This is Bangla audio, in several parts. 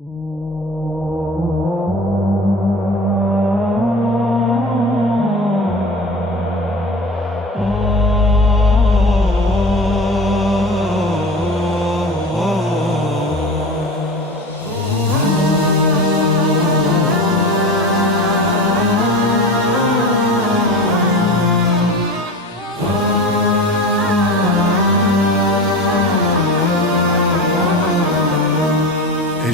Ooh.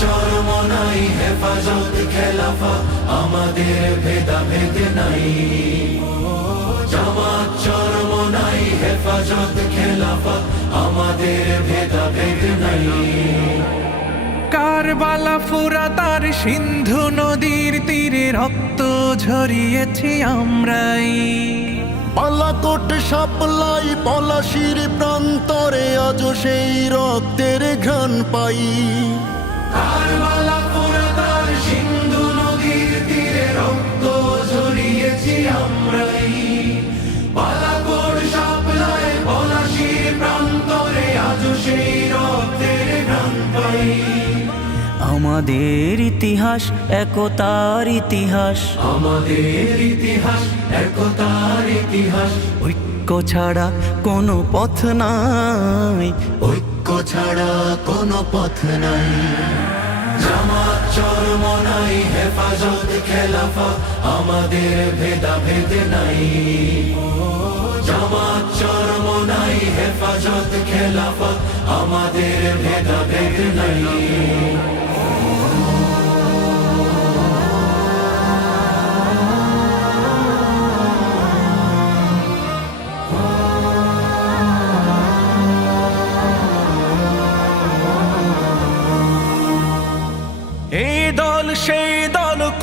চরমনাই হেফাজত খেলাফা আমাদের ভেদাভেদ নাই। জামাত চরমনাই হেফাজত খেলাফা আমাদের ভেদাভেদ নাই। কারবালা ফুরাতার সিন্ধু নদীর তীরে রক্ত ঝরিয়েছি আমরাই। পালাকোট সাপলাই পলাশির প্রান্তরে আজ সেই রক্তের ঘ্রাণ পাই। আমাদের ইতিহাস একতার ইতিহাস। আমাদের ইতিহাস একতার ইতিহাস। ঐক্য ছাড়া কোনো পথ নাই। ঐক্য ছাড়া কোনো পথ নাই। জামাত চরমনাই হেফাজত খেলাফা, আমাদের ভেদাভেদ নাই। জামাত চরমনাই হেফাজত খেলাফা, আমাদের ভেদাভেদ নাই।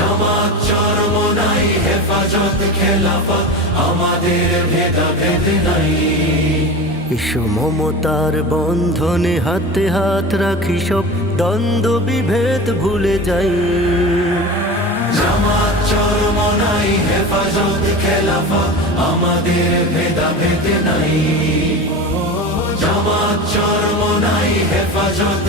জামাত চরমনাই হেফাজত খেলাফা আমাদের ভেদাভেদ নাই মমতার বন্ধনে হাতে হাত রাখি সব দ্বন্দ্ব বিভেদ ভুলে যাই জামাত চরমনাই হেফাজত আমাদের ভেদাভেদ নাই জামাত চরমনাই হেফাজত